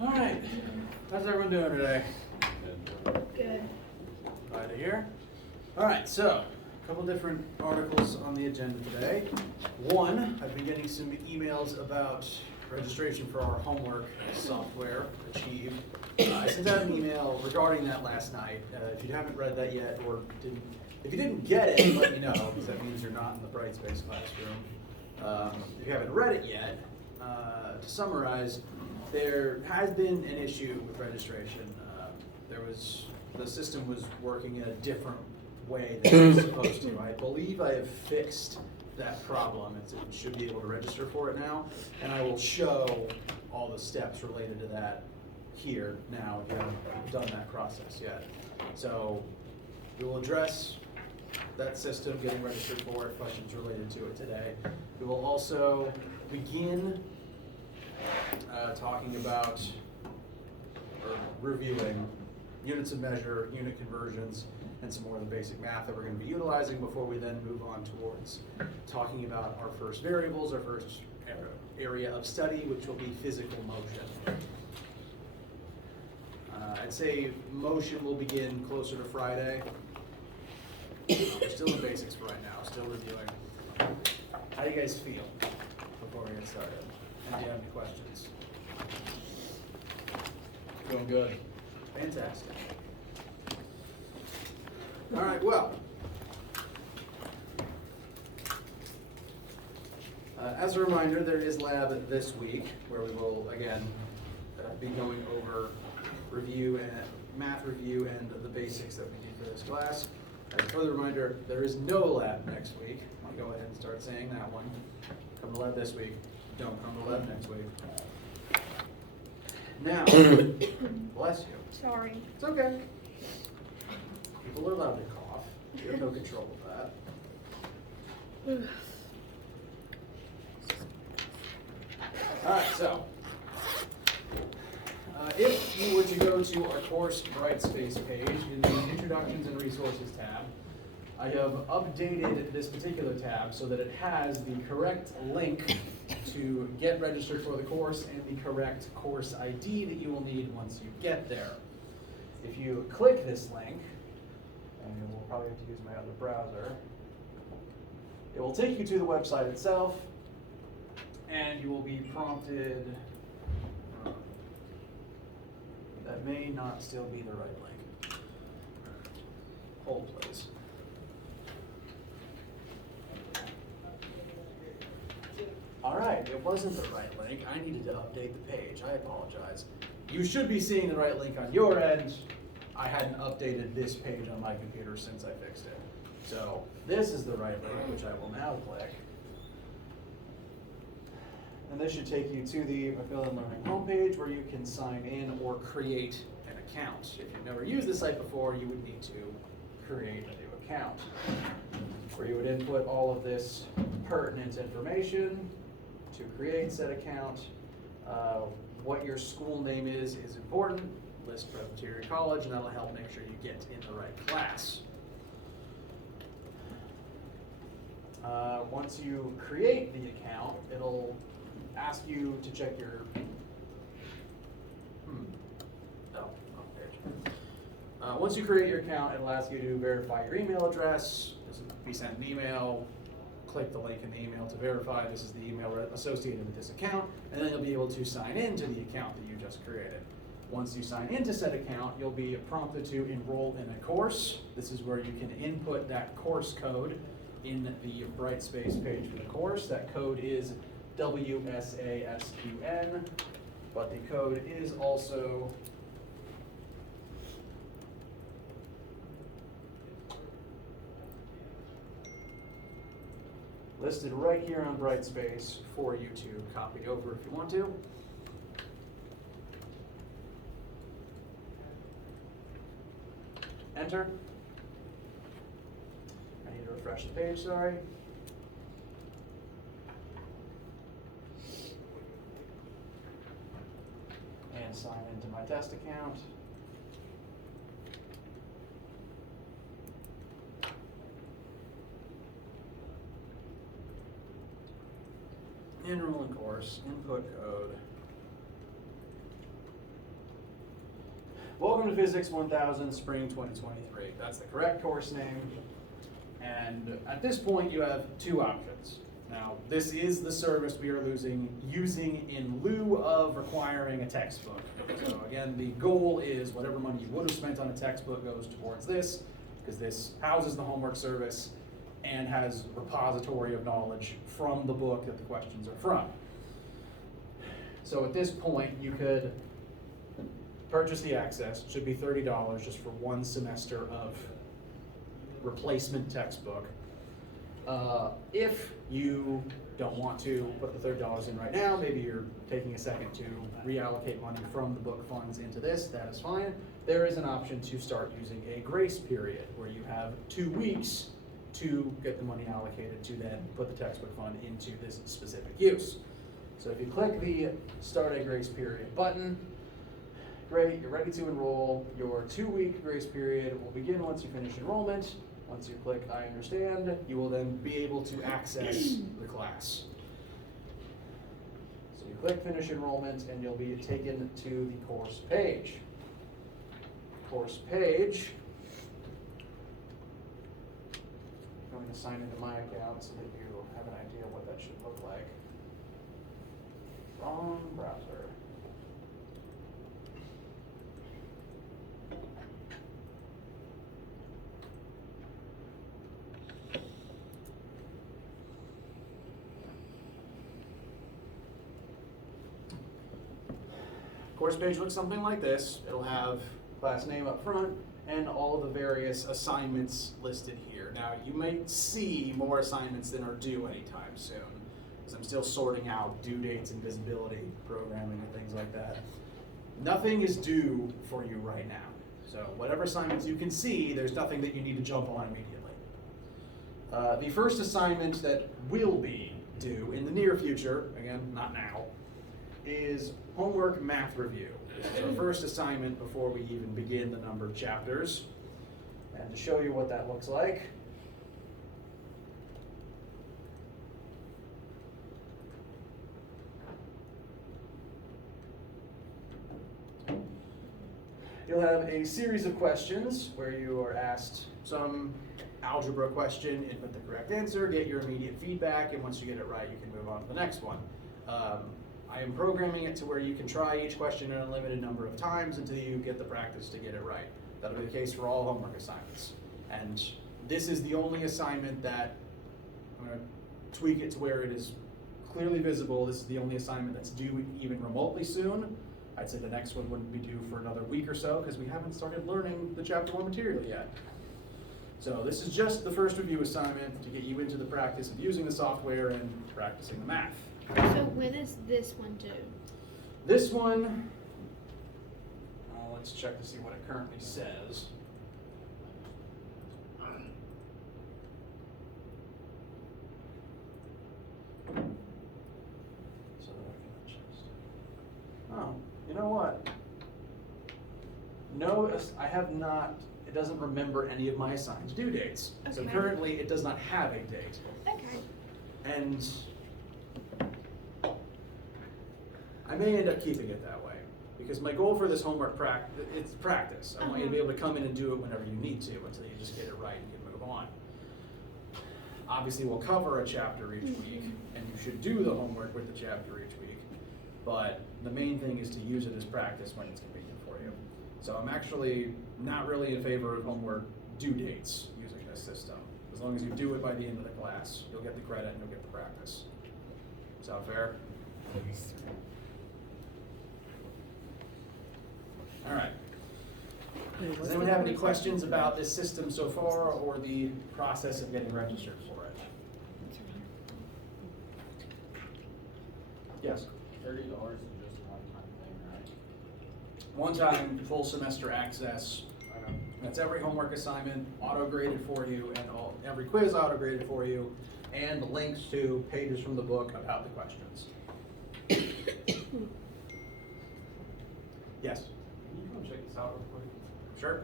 All right, how's everyone doing today? Good. Glad to hear. All right, so a couple different articles on the agenda today. One, I've been getting some emails about registration for our homework software, Achieve. I sent out an email regarding that last night. If you haven't read that yet, or if you didn't get it, let me know, because that means you're not in the Brightspace classroom. If you haven't read it yet, to summarize, there has been an issue with registration. The system was working in a different way than it was supposed to. I believe I have fixed that problem. It should be able to register for it now, and I will show all the steps related to that here now if you haven't done that process yet. So we will address that system, getting registered for it, questions related to it today. We will also begin talking about or reviewing units of measure, unit conversions, and some more of the basic math that we're going to be utilizing before we then move on towards talking about our first variables, our first area of study, which will be physical motion. I'd say motion will begin closer to Friday. We're still in basics for right now, still reviewing. How do you guys feel before we get started? And do you have any questions? Doing good. Fantastic. All right, well, as a reminder, there is lab this week where we will, again, be going over review and math review and the basics that we need for this class. As a further reminder, there is no lab next week. I'll go ahead and start saying that one. Come to lab this week. Don't come to lab next week. Now, bless you. Sorry. It's okay. People are allowed to cough. You have no control of that. Alright, so if you were to go to our course Brightspace page in the Introductions and Resources tab, I have updated this particular tab so that it has the correct link to get registered for the course and the correct course ID that you will need once you get there. If you click this link, and we'll probably have to use my other browser, it will take you to the website itself, and you will be prompted. That may not still be the right link. Hold, please. All right, it wasn't the right link. I needed to update the page. I apologize. You should be seeing the right link on your end. I hadn't updated this page on my computer since I fixed it. So this is the right link, which I will now click. And this should take you to the Phys1000 Learning homepage where you can sign in or create an account. If you've never used this site before, you would need to create a new account where you would input all of this pertinent information to create said account. What your school name is important. List Presbyterian College, and that'll help make sure you get in the right class. Once you create the account, it'll ask you to check your once you create your account, it'll ask you to verify your email address. This will be sent an email. Click the link in the email to verify this is the email associated with this account, and then you'll be able to sign into the account that you just created. Once you sign into said account, you'll be prompted to enroll in a course. This is where you can input that course code in the Brightspace page for the course. That code is WSASQN, but the code is also listed right here on Brightspace for you to copy over if you want to. Enter. I need to refresh the page, sorry. And sign into my test account. Enroll in course, input code. welcome to Phys1000 Spring 2023. That's the correct course name. And at this point, you have two options. Now, this is the service we are using in lieu of requiring a textbook. So again, the goal is whatever money you would have spent on a textbook goes towards this, because this houses the homework service and has a repository of knowledge from the book that the questions are from. So at this point, you could purchase the access. It should be $30 just for one semester of replacement textbook. If you don't want to put the $30 in right now, maybe you're taking a second to reallocate money from the book funds into this, that is fine. There is an option to start using a grace period where you have 2 weeks to get the money allocated to then put the textbook fund into this specific use. So if you click the Start a Grace Period button, great, you're ready to enroll. Your 2-week grace period will begin once you finish enrollment. Once you click I understand, you will then be able to access the class. So you click finish enrollment and you'll be taken to the course page. Course page, I'm going to sign into my account so that you have an idea what that should look like. Wrong browser. Course page looks something like this. It'll have class name up front and all of the various assignments listed here. Now, you might see more assignments than are due anytime soon, because I'm still sorting out due dates and visibility, programming, and things like that. Nothing is due for you right now. So whatever assignments you can see, there's nothing that you need to jump on immediately. The first assignment that will be due in the near future, again, not now, is homework math review. This is our first assignment before we even begin the numbered chapters. And to show you what that looks like, you'll have a series of questions where you are asked some algebra question, input the correct answer, get your immediate feedback, and once you get it right, you can move on to the next one. I am programming it to where you can try each question an unlimited number of times until you get the practice to get it right. That'll be the case for all homework assignments. And this is the only assignment that I'm going to tweak it to where it is clearly visible. This is the only assignment that's due even remotely soon. I'd say the next one wouldn't be due for another week or so because we haven't started learning the chapter 1 material yet. So this is just the first review assignment to get you into the practice of using the software and practicing the math. So when is this one due? This one, let's check to see what it currently says. Oh, you know what? No, I have not, it doesn't remember any of my assigned due dates. Okay. So currently it does not have a date. Okay. And I may end up keeping it that way because my goal for this homework it's practice. I want you to be able to come in and do it whenever you need to until you just get it right and can move on. Obviously, we'll cover a chapter each week, and you should do the homework with the chapter each week, but the main thing is to use it as practice when it's convenient for you. So I'm actually not really in favor of homework due dates using this system. As long as you do it by the end of the class, you'll get the credit and you'll get the practice. Sound fair? Yes. All right. Does anyone have any questions about this system so far or the process of getting registered for it? Yes? $30 is just a one-time thing, right? One-time full semester access. That's every homework assignment auto-graded for you and every quiz auto-graded for you and links to pages from the book about the questions. Yes? Can you come check this out real quick? Sure.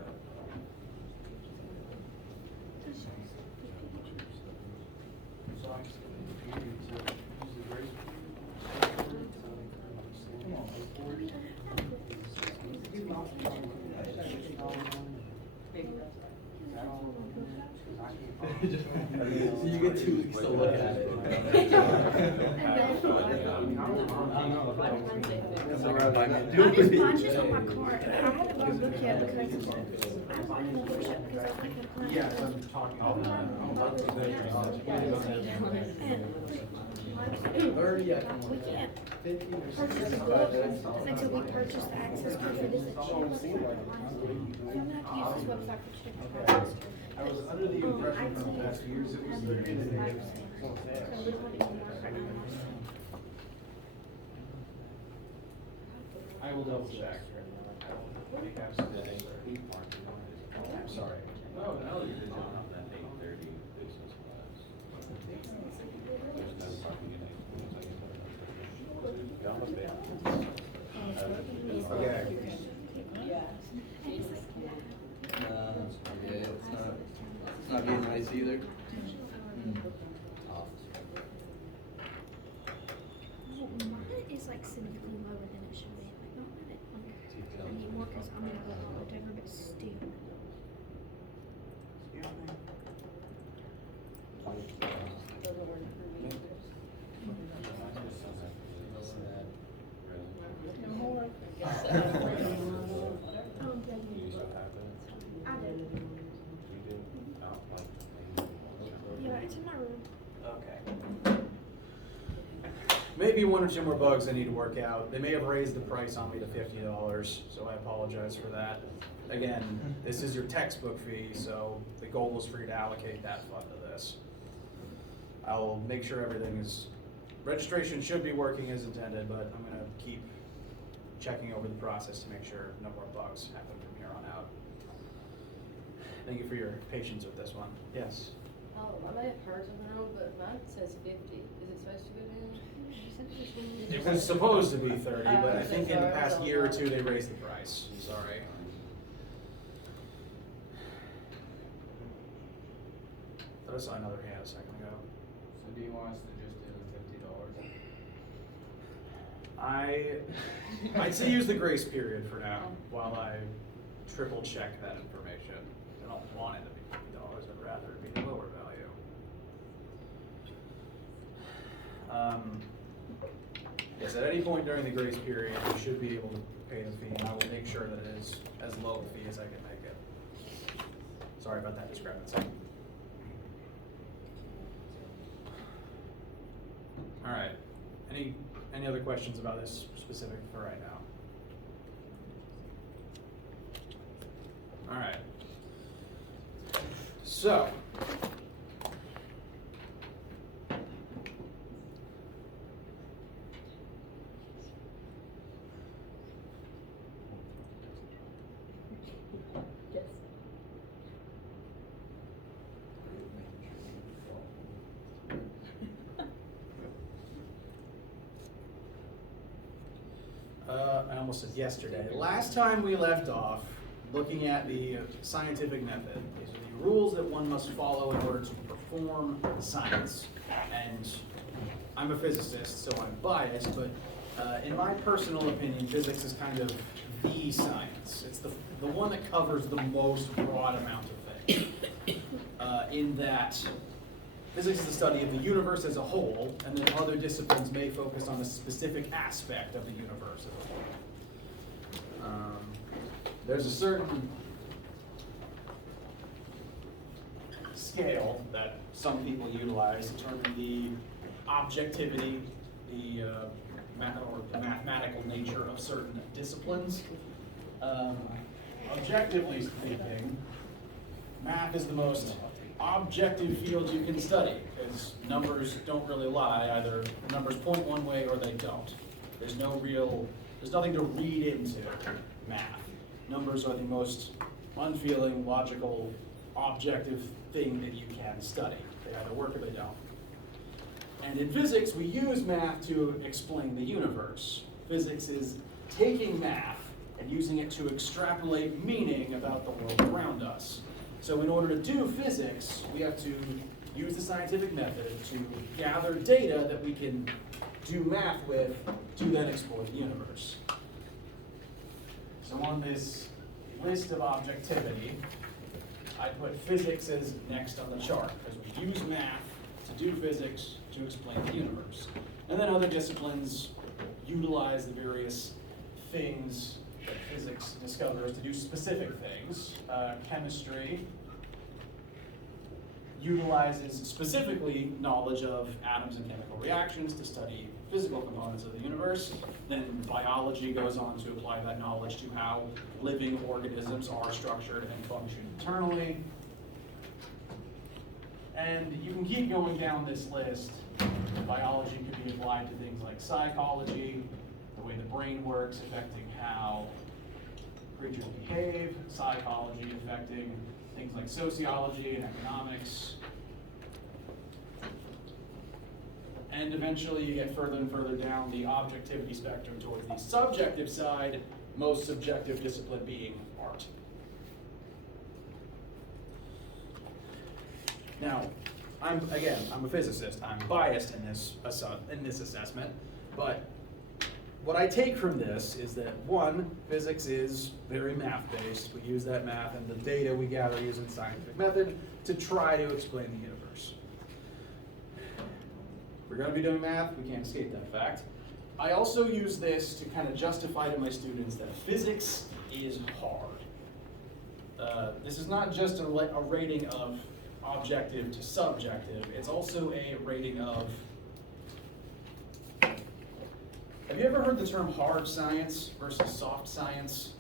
So I just use the grace. Come on, So you get 2 weeks to look at it. I'm just conscious on my car, and I haven't got a book yet because I bought a membership because I was like a client. Yes, I'm talking all the time. And 30, I can we look can't at 50 or purchase the book until we purchase the access code for this insurance. So I'm gonna have to use this website for chicken. I was under the impression for the past few years it was 30 days. So we want to work right now. I will double check. I think I've said that. I'm sorry. Oh, no, you're good. Okay. Yeah, it's not being nice either. Mine is like significantly lower than it should be. Like not that it like anymore because I'm gonna go on whatever, but still. I did. Yeah, it's in my room. Okay. Maybe 1 or 2 more bugs I need to work out. They may have raised the price on me to $50, so I apologize for that. Again, this is your textbook fee, so the goal was for you to allocate that fund to this. I'll make sure everything is, registration should be working as intended, but I'm gonna keep checking over the process to make sure no more bugs happen from here on out. Thank you for your patience with this one. Yes? Oh, I may have heard something wrong, but mine says 50. Is it supposed to go down? It was supposed to be 30, but I I'm so think in the sorry, past so year or sorry. 2, they raised the price. I'm sorry. Thought I saw another hand a second ago. So do you want us to just do $50? I'd say use the grace period for now while I triple check that information. I don't want it to be $50. I'd rather it be the lower value. Yes, at any point during the grace period, you should be able to pay the fee, and I will make sure that it is as low a fee as I can make it. Sorry about that discrepancy. All right. Any other questions about this specific for right now? All right. So. Yes. I almost said yesterday. Last time we left off looking at the scientific method. These are the rules that one must follow in order to perform science. And I'm a physicist, so I'm biased, but in my personal opinion, physics is kind of the science. It's the one that covers the most broad amount of things. In that physics is the study of the universe as a whole, and then other disciplines may focus on a specific aspect of the universe as a whole. There's a certain scale that some people utilize to determine the objectivity, the mathematical nature of certain disciplines. Objectively speaking, math is the most objective field you can study, because numbers don't really lie. Either the numbers point one way or they don't. There's nothing to read into math. Numbers are the most unfeeling, logical, objective thing that you can study. They either work or they don't. And in physics, we use math to explain the universe. Physics is taking math and using it to extrapolate meaning about the world around us. So in order to do physics, we have to use the scientific method to gather data that we can do math with to then explore the universe. So on this list of objectivity, I put physics as next on the chart, because we use math to do physics to explain the universe. And then other disciplines utilize the various things that physics discovers to do specific things. Chemistry utilizes specifically knowledge of atoms and chemical reactions to study physical components of the universe. Then biology goes on to apply that knowledge to how living organisms are structured and function internally. And you can keep going down this list. Biology can be applied to things like psychology, the way the brain works affecting how creatures behave, psychology affecting things like sociology and economics. And eventually you get further and further down the objectivity spectrum towards the subjective side, most subjective discipline being art. Now, I'm a physicist. I'm biased in this assessment, but what I take from this is that, one, physics is very math-based. We use that math and the data we gather using scientific method to try to explain the universe. If we're going to be doing math, we can't escape that fact. I also use this to kind of justify to my students that physics is hard. This is not just a rating of objective to subjective, it's also a rating of... Have you ever heard the term hard science versus soft science?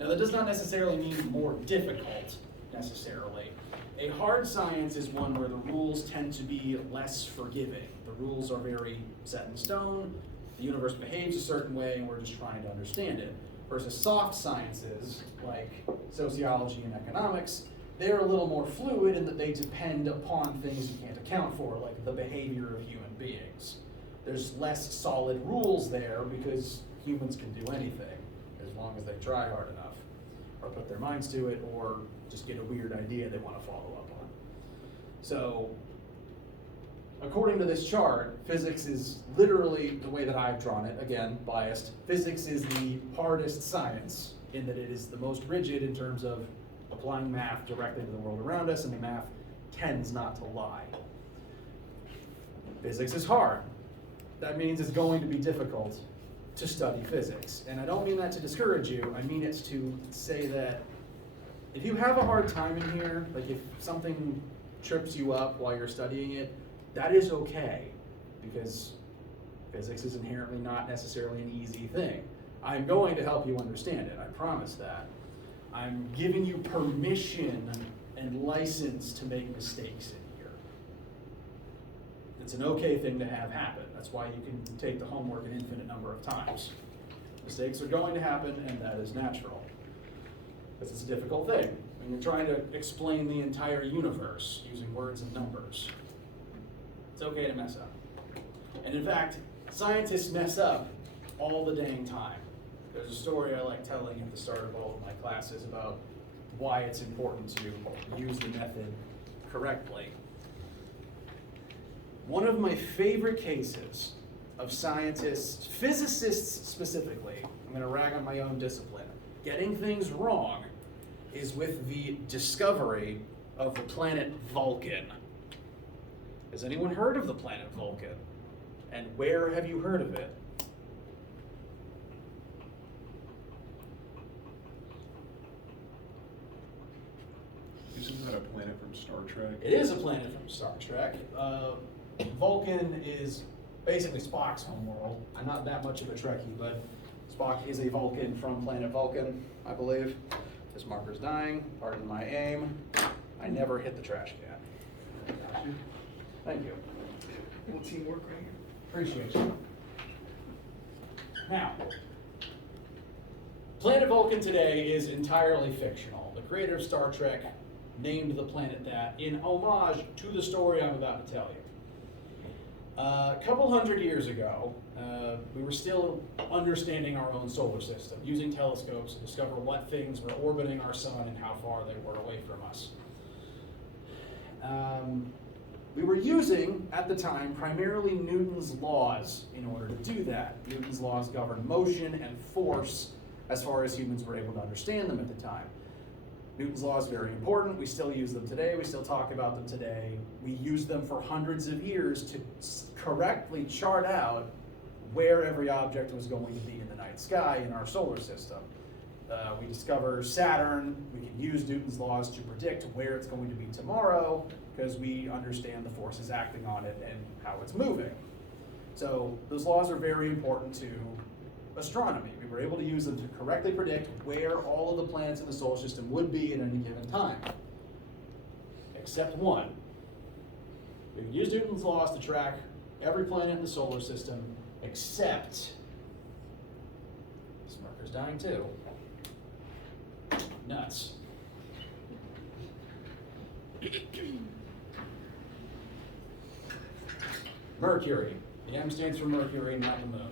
Now that does not necessarily mean more difficult, necessarily. A hard science is one where the rules tend to be less forgiving. The rules are very set in stone, the universe behaves a certain way, and we're just trying to understand it. Versus soft sciences, like sociology and economics, they're a little more fluid in that they depend upon things you can't account for, like the behavior of human beings. There's less solid rules there because humans can do anything as long as they try hard enough or put their minds to it or just get a weird idea they want to follow up on. So according to this chart, physics is literally the way that I've drawn it, again, biased. Physics is the hardest science in that it is the most rigid in terms of applying math directly to the world around us, and the math tends not to lie. Physics is hard. That means it's going to be difficult to study physics. And I don't mean that to discourage you, I mean it's to say that if you have a hard time in here, like if something trips you up while you're studying it, that is okay, because physics is inherently not necessarily an easy thing. I'm going to help you understand it, I promise that. I'm giving you permission and license to make mistakes in here. It's an okay thing to have happen. That's why you can take the homework an infinite number of times. Mistakes are going to happen, and that is natural. Because it's a difficult thing. When you're trying to explain the entire universe using words and numbers, it's okay to mess up. And in fact, scientists mess up all the dang time. There's a story I like telling at the start of all of my classes about why it's important to use the method correctly. One of my favorite cases of scientists, physicists specifically, I'm going to rag on my own discipline, getting things wrong is with the discovery of the planet Vulcan. Has anyone heard of the planet Vulcan? And where have you heard of it? Isn't that a planet from Star Trek? It is a planet from Star Trek. Vulcan is basically Spock's homeworld. I'm not that much of a Trekkie, but Spock is a Vulcan from planet Vulcan, I believe. This marker's dying, pardon my aim. I never hit the trash can. Thank you. A little teamwork right here. Appreciate you. Now, planet Vulcan today is entirely fictional. The creator of Star Trek named the planet that in homage to the story I'm about to tell you. A couple hundred years ago, we were still understanding our own solar system, using telescopes to discover what things were orbiting our sun and how far they were away from us. We were using, at the time, primarily Newton's laws in order to do that. Newton's laws govern motion and force as far as humans were able to understand them at the time. Newton's law is very important. We still use them today. We still talk about them today. We used them for hundreds of years to correctly chart out where every object was going to be in the night sky in our solar system. We discover Saturn. We can use Newton's laws to predict where it's going to be tomorrow because we understand the forces acting on it and how it's moving. So those laws are very important to astronomy. We were able to use them to correctly predict where all of the planets in the solar system would be at any given time. Except one. We can use Newton's laws to track every planet in the solar system except, this marker's dying too. Nuts. Mercury. The M stands for Mercury, not the moon.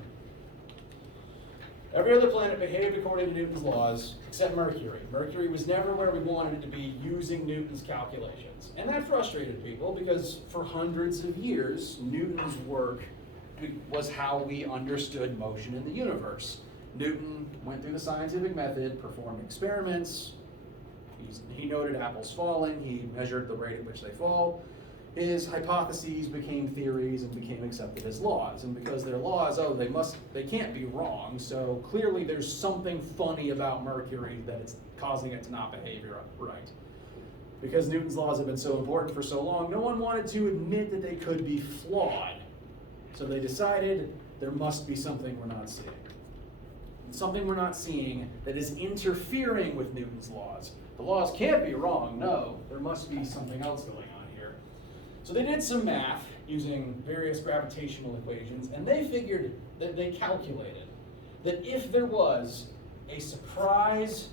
Every other planet behaved according to Newton's laws, except Mercury. Mercury was never where we wanted it to be using Newton's calculations. And that frustrated people because for hundreds of years, Newton's work was how we understood motion in the universe. Newton went through the scientific method, performed experiments. He noted apples falling. He measured the rate at which they fall. His hypotheses became theories and became accepted as laws. And because they're laws, they can't be wrong. So clearly there's something funny about Mercury that it's causing it to not behave right. Because Newton's laws have been so important for so long, no one wanted to admit that they could be flawed. So they decided there must be something we're not seeing. Something we're not seeing that is interfering with Newton's laws. The laws can't be wrong, no. There must be something else going on here. So they did some math using various gravitational equations, and they figured that they calculated that if there was a surprise,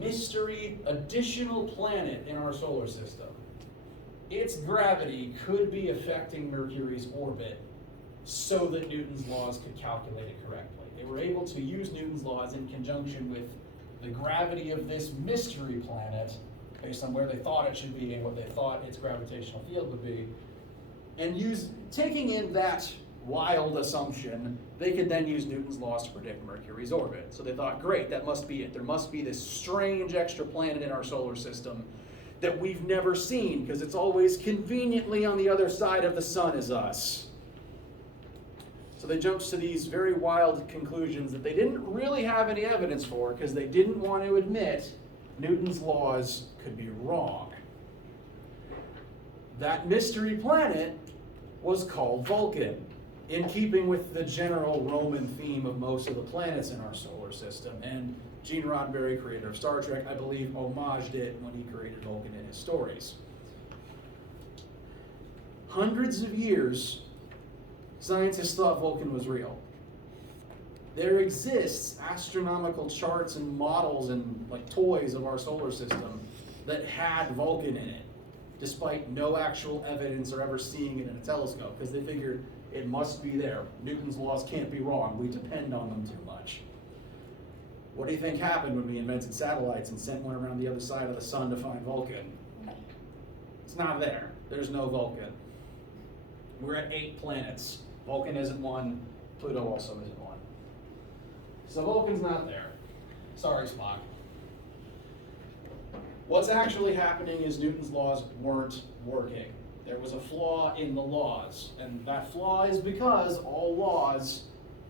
mystery, additional planet in our solar system, its gravity could be affecting Mercury's orbit so that Newton's laws could calculate it correctly. They were able to use Newton's laws in conjunction with the gravity of this mystery planet based on where they thought it should be and what they thought its gravitational field would be. And taking in that wild assumption, they could then use Newton's laws to predict Mercury's orbit. So they thought, great, that must be it. There must be this strange extra planet in our solar system that we've never seen because it's always conveniently on the other side of the sun as us. So they jumped to these very wild conclusions that they didn't really have any evidence for because they didn't want to admit Newton's laws could be wrong. That mystery planet was called Vulcan, in keeping with the general Roman theme of most of the planets in our solar system. And Gene Roddenberry, creator of Star Trek, I believe homaged it when he created Vulcan in his stories. Hundreds of years, scientists thought Vulcan was real. There exists astronomical charts and models and toys of our solar system that had Vulcan in it, despite no actual evidence or ever seeing it in a telescope, because they figured it must be there. Newton's laws can't be wrong. We depend on them too much. What do you think happened when we invented satellites and sent one around the other side of the sun to find Vulcan? It's not there. There's no Vulcan. We're at 8 planets. Vulcan isn't one. Pluto also isn't one. So Vulcan's not there. Sorry, Spock. What's actually happening is Newton's laws weren't working. There was a flaw in the laws, and that flaw is because all laws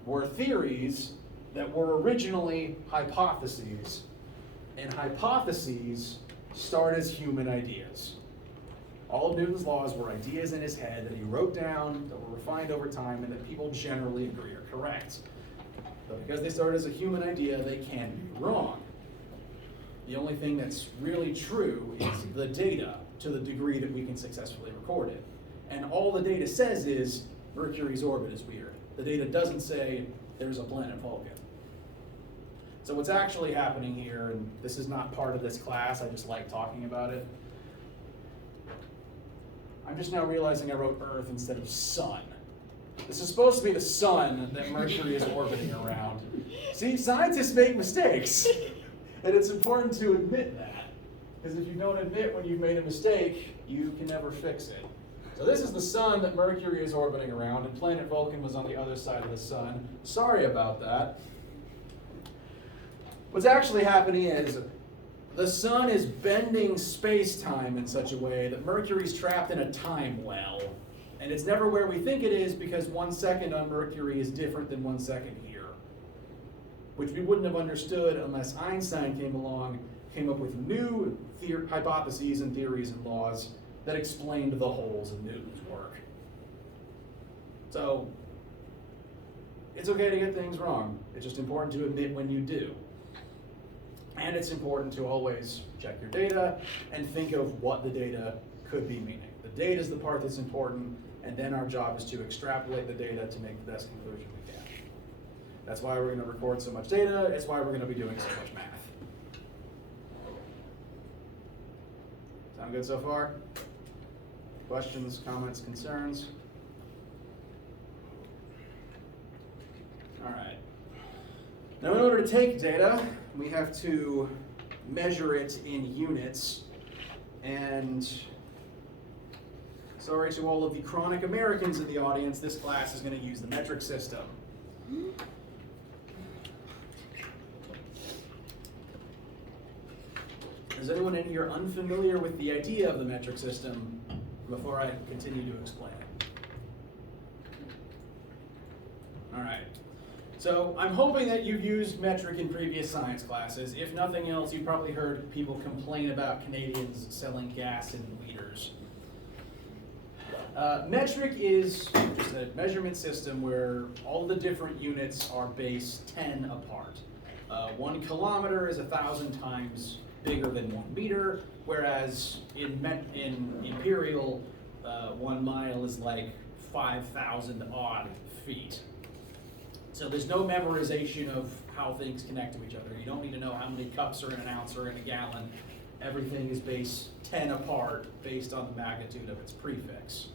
were theories that were originally hypotheses, and hypotheses start as human ideas. All of Newton's laws were ideas in his head that he wrote down, that were refined over time, and that people generally agree are correct. But because they started as a human idea, they can be wrong. The only thing that's really true is the data, to the degree that we can successfully record it. And all the data says is Mercury's orbit is weird. The data doesn't say there's a planet Vulcan. So what's actually happening here, and this is not part of this class, I just like talking about it. I'm just now realizing I wrote Earth instead of Sun. This is supposed to be the sun that Mercury is orbiting around. See, scientists make mistakes. And it's important to admit that. Because if you don't admit when you've made a mistake, you can never fix it. So this is the sun that Mercury is orbiting around, and planet Vulcan was on the other side of the sun. Sorry about that. What's actually happening is The sun is bending space-time in such a way that Mercury's trapped in a time well. And it's never where we think it is because 1 second on Mercury is different than 1 second here. Which we wouldn't have understood unless Einstein came along, came up with new hypotheses and theories and laws that explained the holes in Newton's work. So, it's okay to get things wrong. It's just important to admit when you do. And it's important to always check your data and think of what the data could be meaning. The data is the part that's important, and then our job is to extrapolate the data to make the best conclusion we can. That's why we're going to record so much data. It's why we're going to be doing so much math. Sound good so far? Questions, comments, concerns? All right. Now, in order to take data, we have to measure it in units. And sorry to all of the chronic Americans in the audience, this class is going to use the metric system. Is anyone in here unfamiliar with the idea of the metric system before I continue to explain it? All right. So I'm hoping that you've used metric in previous science classes. If nothing else, you've probably heard people complain about Canadians selling gas in liters. Metric is just a measurement system where all the different units are base 10 apart. 1 kilometer is 1,000 times bigger than 1 meter, whereas in imperial, 1 mile is like 5,000 odd feet. So there's no memorization of how things connect to each other. You don't need to know how many cups are in an ounce or in a gallon. Everything is base 10 apart based on the magnitude of its prefix.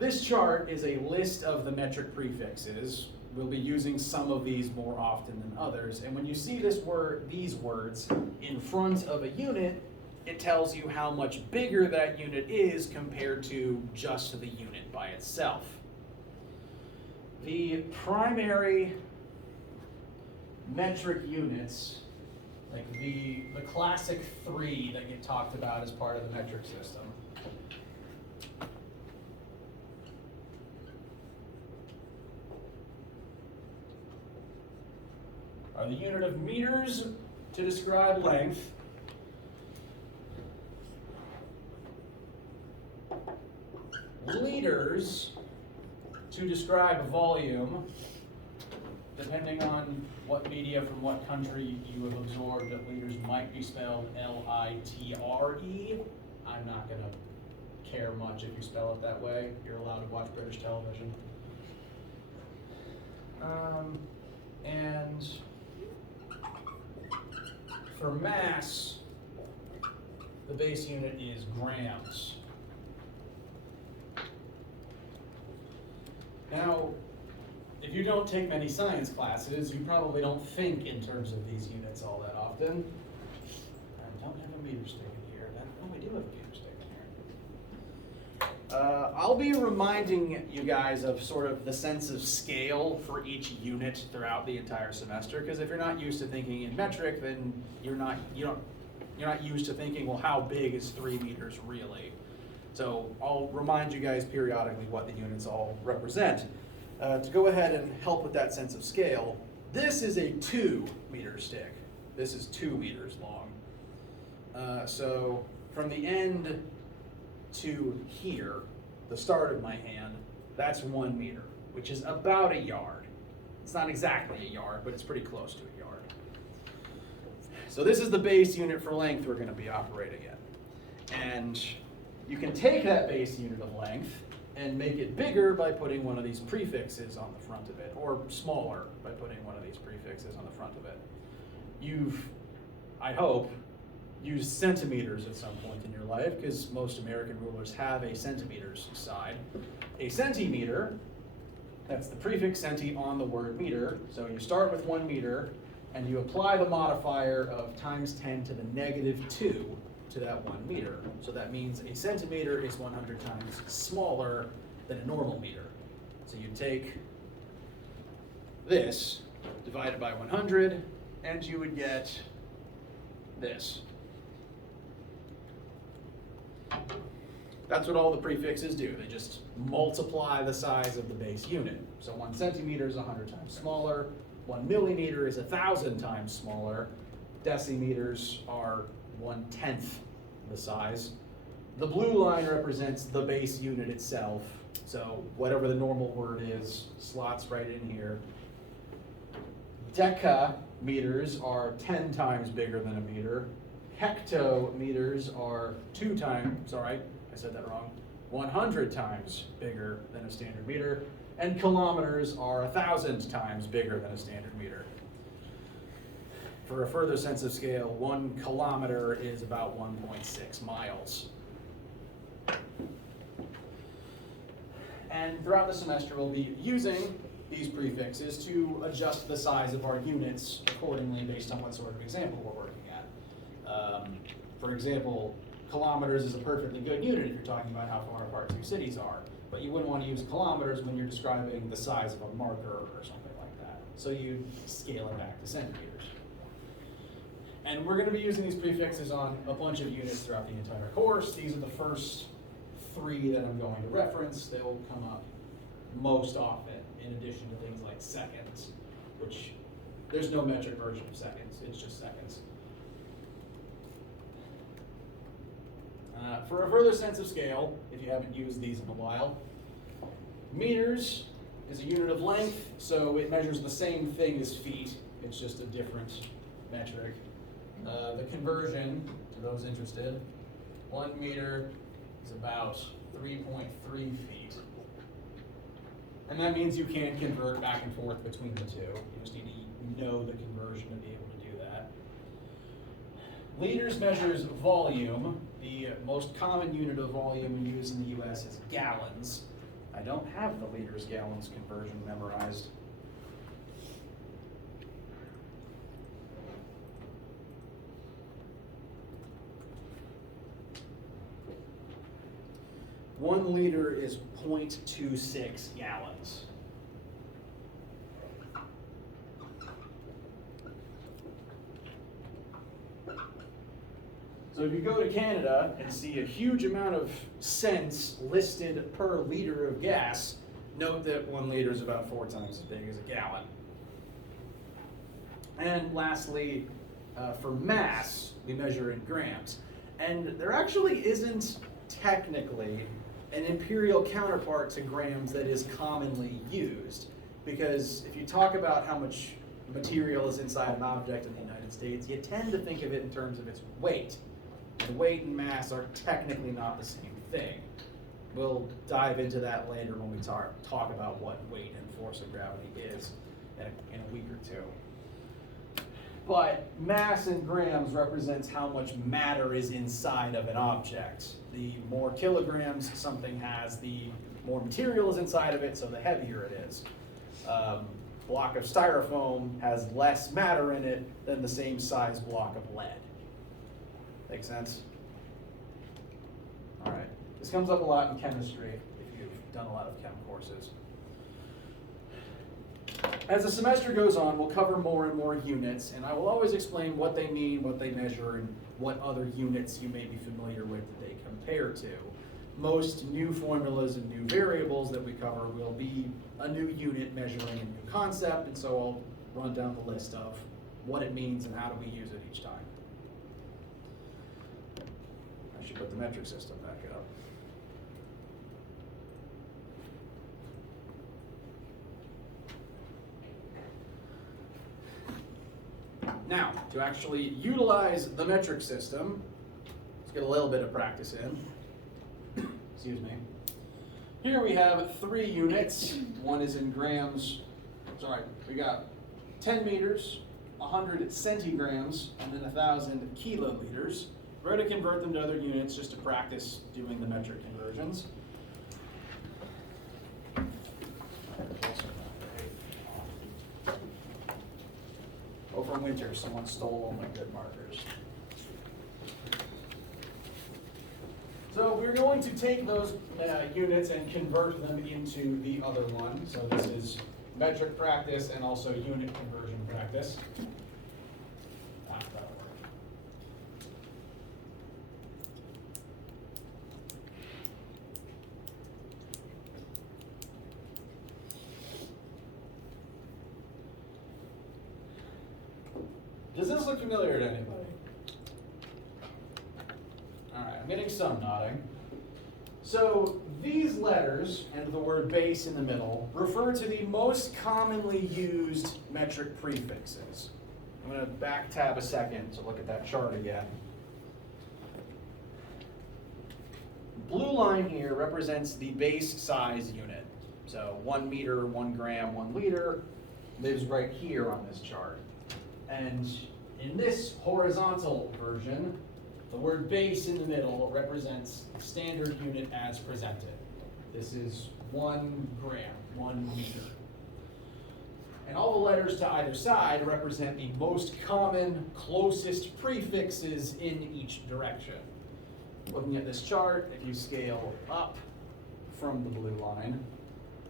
This chart is a list of the metric prefixes. We'll be using some of these more often than others. And when you see these words in front of a unit, it tells you how much bigger that unit is compared to just the unit by itself. The primary metric units, like the classic 3 that get talked about as part of the metric system, are the unit of meters to describe length, liters to describe volume, depending on what media from what country you have absorbed, that liters might be spelled L-I-T-R-E. I'm not going to care much if you spell it that way. You're allowed to watch British television. And for mass, the base unit is grams. Now, if you don't take many science classes, you probably don't think in terms of these units all that often. I don't have a meter stick in here. Oh, we do have a meter stick in here. I'll be reminding you guys of sort of the sense of scale for each unit throughout the entire semester, because if you're not used to thinking in metric, then you're not used to thinking, well, how big is 3 meters really? So I'll remind you guys periodically what the units all represent. To go ahead and help with that sense of scale, this is a 2 meter stick. This is 2 meters long. So from the end to here, the start of my hand, that's 1 meter, which is about a yard. It's not exactly a yard, but it's pretty close to a yard. So this is the base unit for length we're going to be operating in. And you can take that base unit of length and make it bigger by putting one of these prefixes on the front of it, or smaller by putting one of these prefixes on the front of it. You've, I hope, used centimeters at some point in your life, because most American rulers have a centimeters side. A centimeter, that's the prefix centi on the word meter, so you start with 1 meter, and you apply the modifier of times 10 to the negative 2 to that 1 meter. So that means a centimeter is 100 times smaller than a normal meter. So you take this divided by 100, and you would get this. That's what all the prefixes do. They just multiply the size of the base unit. So 1 centimeter is 100 times smaller. 1 millimeter is 1,000 times smaller. Decimeters are 1/10 the size. The blue line represents the base unit itself. So whatever the normal word is, slots right in here. Decameters are 10 times bigger than a meter. Hectometers are 100 times bigger than a standard meter. And kilometers are 1,000 times bigger than a standard meter. For a further sense of scale, 1 kilometer is about 1.6 miles. And throughout the semester, we'll be using these prefixes to adjust the size of our units accordingly based on what sort of example we're working at. For example, kilometers is a perfectly good unit if you're talking about how far apart two cities are, but you wouldn't want to use kilometers when you're describing the size of a marker or something like that. So you scale it back to centimeters. And we're going to be using these prefixes on a bunch of units throughout the entire course. These are the first 3 that I'm going to reference. They will come up most often, in addition to things like seconds, which there's no metric version of seconds, it's just seconds. For a further sense of scale, if you haven't used these in a while, meters is a unit of length, so it measures the same thing as feet, it's just a different metric. The conversion, to those interested, 1 meter is about 3.3 feet. And that means you can convert back and forth between the two. You just need to know the conversion to be able to do that. Liters measures volume. The most common unit of volume used in the US is gallons. I don't have the liters gallons conversion memorized. One liter is 0.26 gallons. So if you go to Canada and see a huge amount of cents listed per liter of gas, note that 1 liter is about 4 times as big as a gallon. And lastly, for mass, we measure in grams. And there actually isn't technically an imperial counterpart to grams that is commonly used. Because if you talk about how much material is inside an object in the United States, you tend to think of it in terms of its weight. And weight and mass are technically not the same thing. We'll dive into that later when we talk about what weight and force of gravity is in a week or two. But mass in grams represents how much matter is inside of an object. The more kilograms something has, the more material is inside of it, so the heavier it is. Block of styrofoam has less matter in it than the same size block of lead. Make sense? All right. This comes up a lot in chemistry if you've done a lot of chem courses. As the semester goes on, we'll cover more and more units, and I will always explain what they mean, what they measure, and what other units you may be familiar with that they compare to. Most new formulas and new variables that we cover will be a new unit measuring a new concept, and so I'll run down the list of what it means and how do we use it each time. I should put the metric system back up. Now, to actually utilize the metric system, let's get a little bit of practice in. Excuse me. Here we have 3 units. One is in grams. Sorry, we got 10 meters, 100 centigrams, and then 1,000 kiloliters. We're going to convert them to other units just to practice doing the metric conversions. Over winter, someone stole all my good markers. So we're going to take those units and convert them into the other one. So this is metric practice and also unit conversion practice. That'll work. this look familiar to anybody? All right, I'm getting some nodding. So these letters and the word base in the middle refer to the most commonly used metric prefixes. I'm going to back tab a second to look at that chart again. Blue line here represents the base size unit. So 1 meter, 1 gram, 1 liter lives right here on this chart. And in this horizontal version, the word base in the middle represents standard unit as presented. This is 1 gram, 1 meter. And all the letters to either side represent the most common, closest prefixes in each direction. Looking at this chart, if you scale up from the blue line,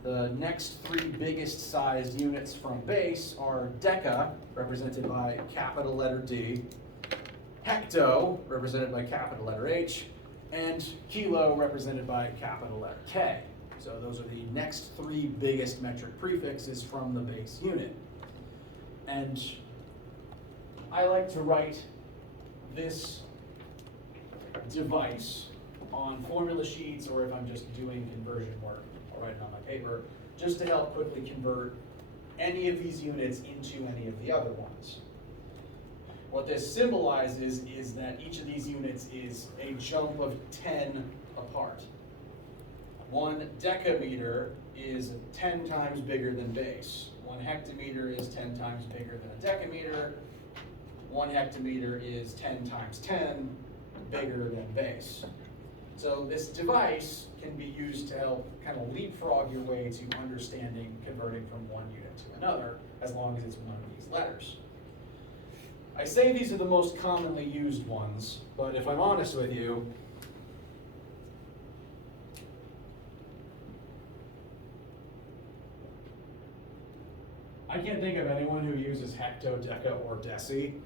the next 3 biggest sized units from base are deca, represented by capital letter D, hecto, represented by capital letter H, and kilo, represented by capital letter K. So those are the next 3 biggest metric prefixes from the base unit. And I like to write this device on formula sheets, or if I'm just doing conversion work, I'll write it on my paper, just to help quickly convert any of these units into any of the other ones. What this symbolizes is that each of these units is a jump of 10 apart. 1 decameter is 10 times bigger than base. 1 hectometer is 10 times bigger than a decameter. 1 hectometer is 10 times 10 bigger than base. So this device can be used to help kind of leapfrog your way to understanding converting from one unit to another, as long as it's one of these letters. I say these are the most commonly used ones, but if I'm honest with you, I can't think of anyone who uses hecto, deca, or deci.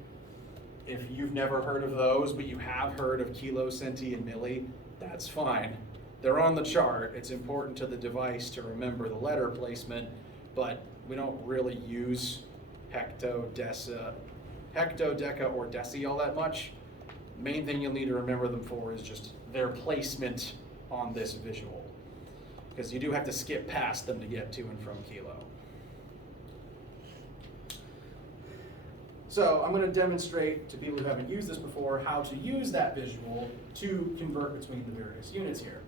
If you've never heard of those, but you have heard of kilo, centi, and milli, that's fine. They're on the chart. It's important to the device to remember the letter placement, but we don't really use hecto, deca, or deci all that much. Main thing you'll need to remember them for is just their placement on this visual, because you do have to skip past them to get to and from kilo. So I'm going to demonstrate to people who haven't used this before how to use that visual to convert between the various units here.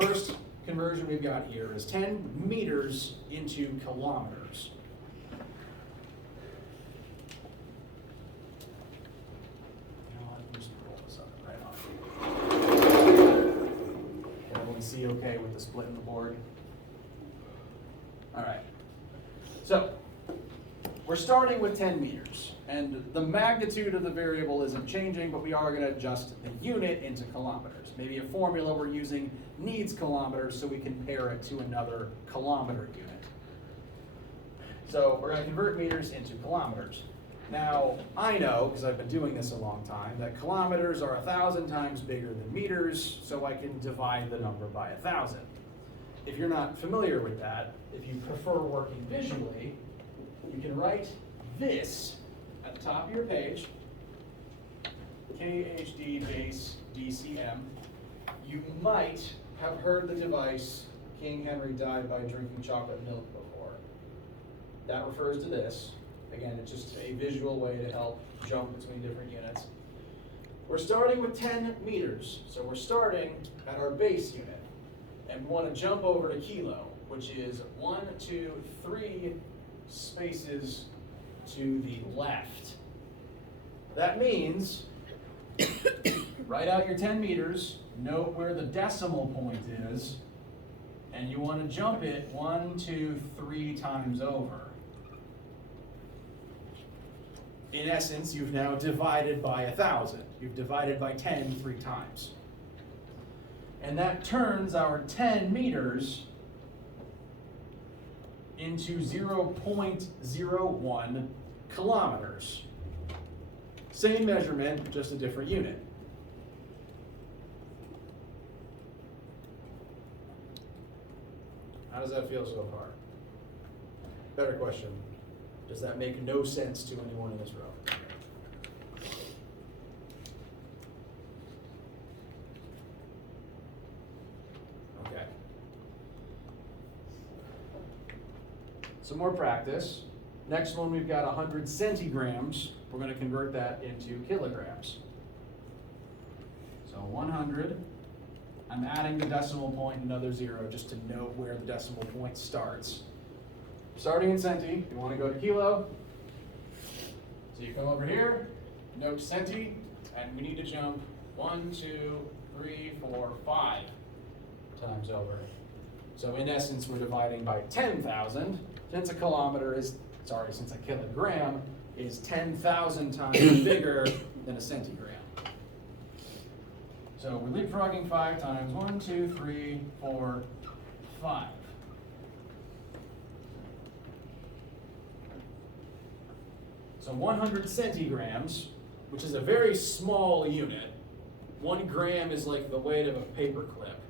First conversion we've got here is 10 meters into kilometers. Just roll this up right off. Everyone see okay with the split in the board? All right. So we're starting with 10 meters, and the magnitude of the variable isn't changing, but we are going to adjust the unit into kilometers. Maybe a formula we're using needs kilometers, so we can pair it to another kilometer unit. So we're going to convert meters into kilometers. Now, I know, because I've been doing this a long time, that kilometers are 1,000 times bigger than meters, so I can divide the number by 1,000. If you're not familiar with that, if you prefer working visually, you can write this at the top of your page, KHD base DCM. You might have heard the device, King Henry died by drinking chocolate milk before. That refers to this. Again, it's just a visual way to help jump between different units. We're starting with 10 meters, so we're starting at our base unit. And we want to jump over to kilo, which is 1, 2, 3 spaces to the left. That means write out your 10 meters, note where the decimal point is, and you want to jump it 1, 2, 3 times over. In essence, you've now divided by 1,000. You've divided by 10 3 times. And that turns our 10 meters into 0.01 kilometers. Same measurement, just a different unit. How does that feel so far? Better question. Does that make no sense to anyone in this room? some more practice. Next one, we've got 100 centigrams. We're going to convert that into kilograms. So 100, I'm adding the decimal point, another 0, just to note where the decimal point starts. Starting in centi, you want to go to kilo. So you come over here, note centi, and we need to jump 1, 2, 3, 4, 5 times over. So in essence, we're dividing by 10,000. Since a kilogram is 10,000 times bigger than a centigram. So we're leapfrogging 5 times. 1, 2, 3, 4, 5. So 100 centigrams, which is a very small unit. 1 gram is like the weight of a paper clip.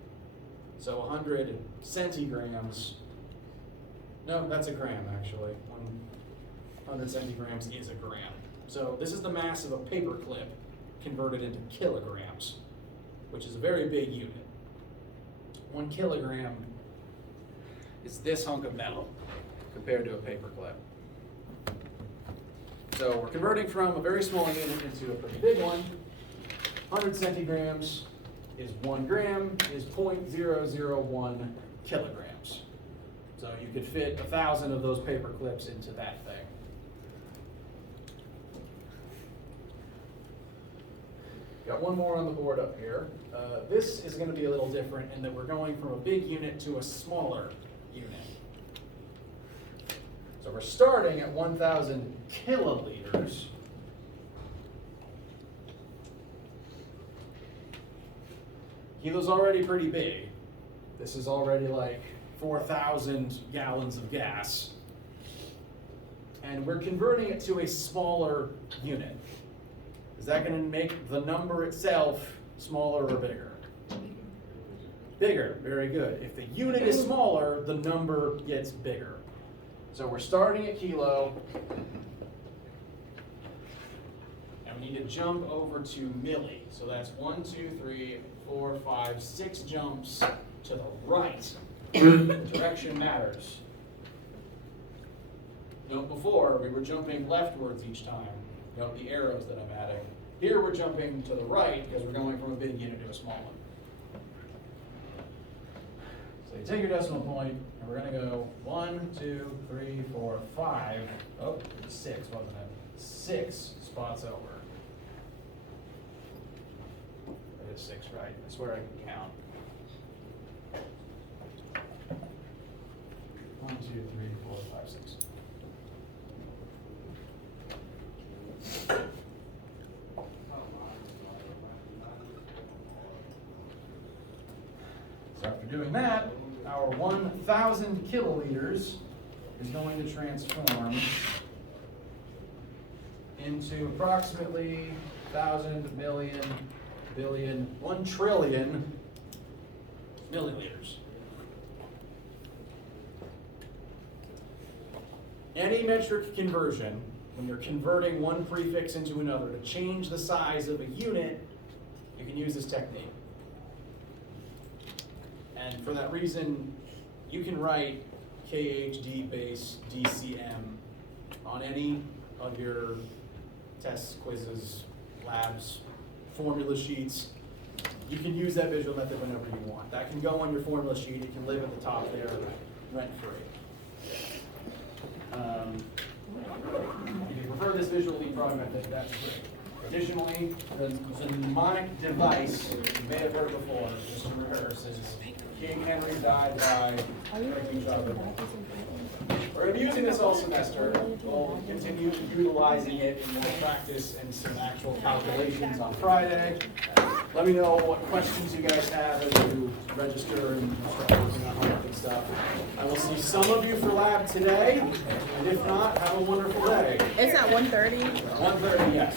So 100 centigrams, no, that's a gram actually. 100 centigrams is a gram. So this is the mass of a paper clip converted into kilograms, which is a very big unit. 1 kilogram is this hunk of metal compared to a paper clip. So we're converting from a very small unit into a pretty big one. 100 centigrams is 1 gram, is 0.001 kilograms. So you could fit 1,000 of those paper clips into that thing. Got one more on the board up here. This is going to be a little different in that we're going from a big unit to a smaller unit. So we're starting at 1,000 kiloliters. Kilo's already pretty big. This is already like 4,000 gallons of gas. And we're converting it to a smaller unit. Is that going to make the number itself smaller or bigger? Bigger, very good. If the unit is smaller, the number gets bigger. So we're starting at kilo, and we need to jump over to milli. So that's 1, 2, 3, 4, 5, 6 jumps to the right. Direction matters. Note before, we were jumping leftwards each time. Note the arrows that I'm adding. Here we're jumping to the right because we're going from a big unit to a small one. So you take your decimal point, and we're going to go 1, 2, 3, 4, 5. Oh, 6, wasn't it? 6 spots over. That is 6, right? I swear I can count. 1, 2, 3, 4, 5, 6. So after doing that, our 1,000 kiloliters is going to transform into approximately 1,000 million, billion, 1 trillion milliliters. Any metric conversion, when you're converting one prefix into another to change the size of a unit, you can use this technique. And for that reason, you can write KHD base DCM on any of your tests, quizzes, labs, formula sheets. You can use that visual method whenever you want. That can go on your formula sheet. It can live at the top there, rent-free. If you prefer this visual leapfrog method, that's great. Additionally, the mnemonic device, you may have heard before, just to rehearse, is King Henry died by breaking Java. We're going to be using this all semester. We'll continue utilizing it in more practice and some actual calculations on Friday. Let me know what questions you guys have as you register and start working on homework and stuff. I will see some of you for lab today, and if not, have a wonderful day. It's at 1:30. 1:30, yes.